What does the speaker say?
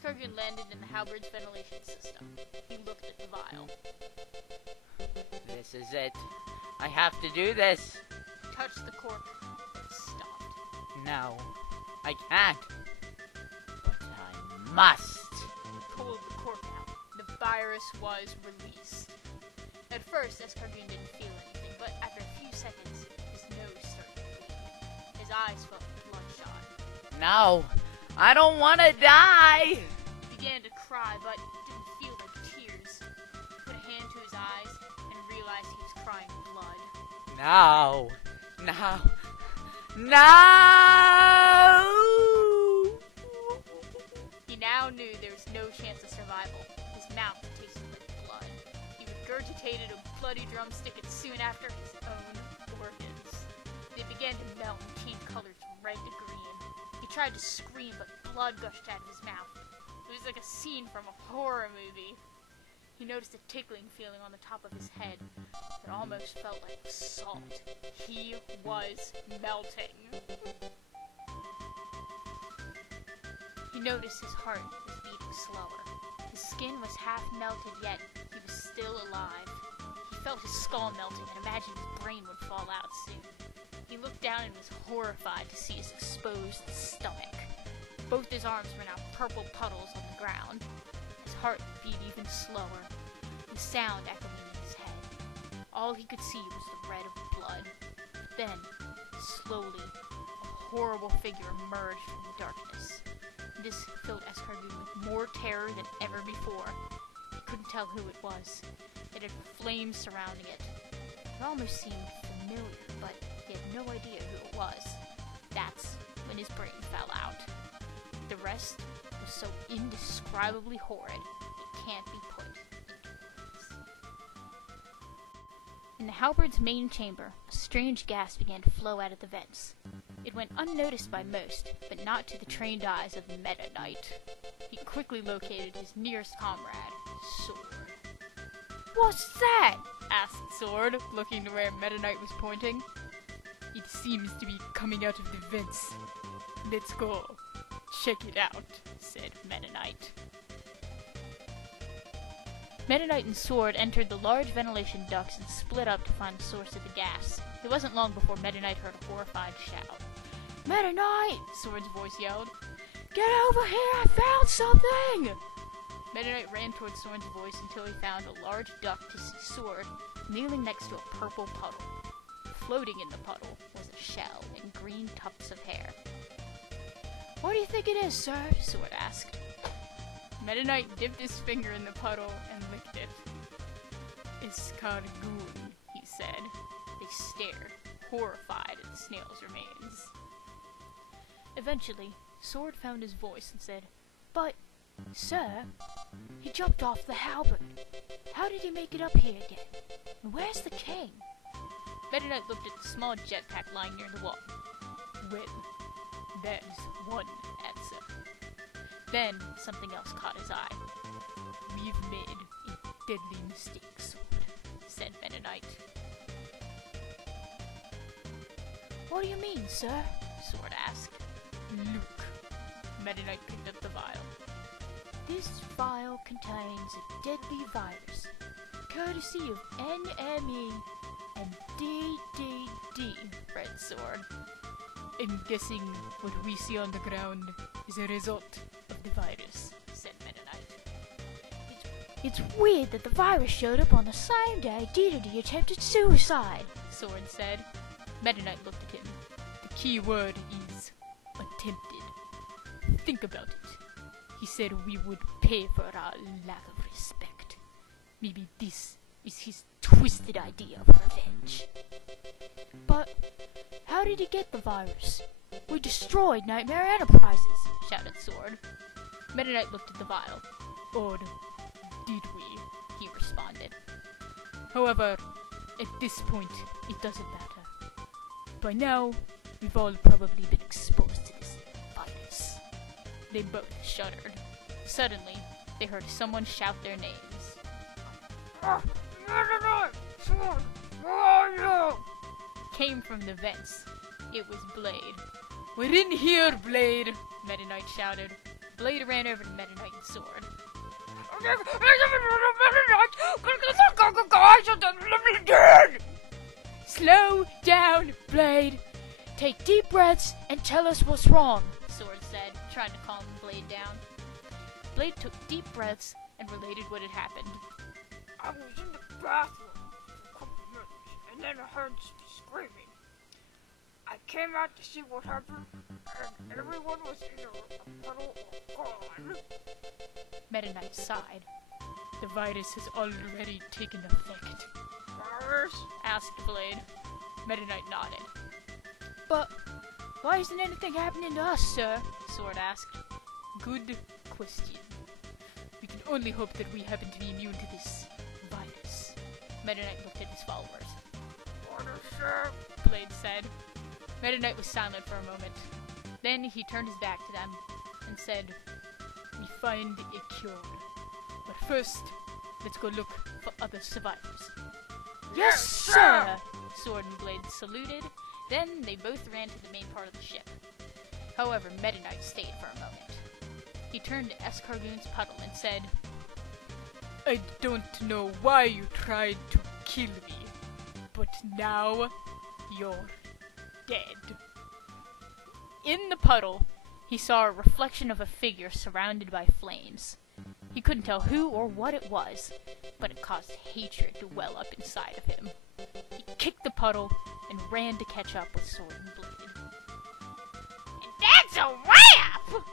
Escargoon landed in the halberd's ventilation system. He looked at the vial. This is it. I have to do this. He touched the cork and stopped. No, I can't. But I must. He pulled the cork out. The virus was released. At first, Escargoon didn't feel anything, but after a few seconds, his nose started to bleed. His eyes felt bloodshot. No, I don't want to die. He began to cry, but didn't feel like tears. He put a hand to his eyes and realized he was crying blood. No, no. He now knew there was no chance of survival. His mouth tasted like blood. He regurgitated a bloody drumstick and soon after his own organs. They began to melt and change colors from red to green. He tried to scream, but blood gushed out of his mouth. It was like a scene from a horror movie. He noticed a tickling feeling on the top of his head that almost felt like salt. He was melting. He noticed his heart was beating slower. His skin was half melted, yet he was still alive. He felt his skull melting and imagined his brain would fall out soon. He looked down and was horrified to see his exposed stomach. Both his arms were now purple puddles on the ground. His heart beat even slower, the sound echoing in his head. All he could see was the red of blood. Then, slowly, a horrible figure emerged from the darkness. This filled Escargoon with more terror than ever before. He couldn't tell who it was. It had flames surrounding it. It almost seemed familiar, but he had no idea who it was. That's when his brain fell out. The rest was so indescribably horrid, it can't be put into words. In the halberd's main chamber, a strange gas began to flow out of the vents. It went unnoticed by most, but not to the trained eyes of Meta Knight. He quickly located his nearest comrade, Sword. "What's that?" asked Sword, looking to where Meta Knight was pointing. "It seems to be coming out of the vents. Let's go. Check it out," said Meta Knight. Meta Knight and Sword entered the large ventilation ducts and split up to find the source of the gas. It wasn't long before Meta Knight heard a horrified shout. "Meta Knight!" Sword's voice yelled. "Get over here! I found something!" Meta Knight ran towards Sword's voice until he found a large duct to see Sword kneeling next to a purple puddle. Floating in the puddle was a shell and green tufts of hair. "What do you think it is, sir?" Sword asked. Meta Knight dipped his finger in the puddle and licked it. "Escargoon," he said. They stared, horrified at the snail's remains. Eventually, Sword found his voice and said, "But, sir, he jumped off the halberd. How did he make it up here again? And where's the king?" Meta Knight looked at the small jetpack lying near the wall. "Well, there's one answer." Then, something else caught his eye. "We've made a deadly mistake, Sword," said Meta Knight. "What do you mean, sir?" Sword asked. "Look." Meta Knight picked up the vial. "This vial contains a deadly virus, courtesy of NME and DDD, read Sword. "I'm guessing what we see on the ground is a result of the virus," said Meta Knight. It's weird that the virus showed up on the same day DDD attempted suicide," Sword said. Meta Knight looked at him. "The key word is attempted. Think about it. He said we would pay for our lack of respect. Maybe this is his twisted idea of revenge." "But how did he get the virus? We destroyed Nightmare Enterprises," shouted Sword. Meta Knight looked at the vial. "Odd, did we?" he responded. "However, at this point, it doesn't matter. By now, we've all probably been exposed to this virus." They both shuddered. Suddenly, they heard someone shout their names. "Sword, where are you?" Came from the vents. It was Blade. "We're in here, Blade!" Meta Knight shouted. Blade ran over to Meta Knight and Sword. Slow down, Blade. Take deep breaths and tell us what's wrong, Sword said, trying to calm Blade down. Blade took deep breaths and related what had happened. I was in the bathroom for a couple minutes, and then I heard screaming. I came out to see what happened, and everyone was either a puddle or gone. Meta Knight sighed. The virus has already taken effect. Virus? Asked Blade. Meta Knight nodded. But why isn't anything happening to us, sir? Sword asked. Good question. We can only hope that we happen to be immune to this virus. Meta Knight looked at his followers. Order, sir. Blade said. Meta Knight was silent for a moment. Then he turned his back to them and said, We find a cure. But first, let's go look for other survivors. Yes, sir! Sword and Blade saluted. Then they both ran to the main part of the ship. However, Meta Knight stayed for a moment. He turned to Escargoon's puddle and said, I don't know why you tried to kill me, but now you're dead. In the puddle, he saw a reflection of a figure surrounded by flames. He couldn't tell who or what it was, but it caused hatred to well up inside of him. He kicked the puddle and ran to catch up with Sword and Blade. And that's a wrap!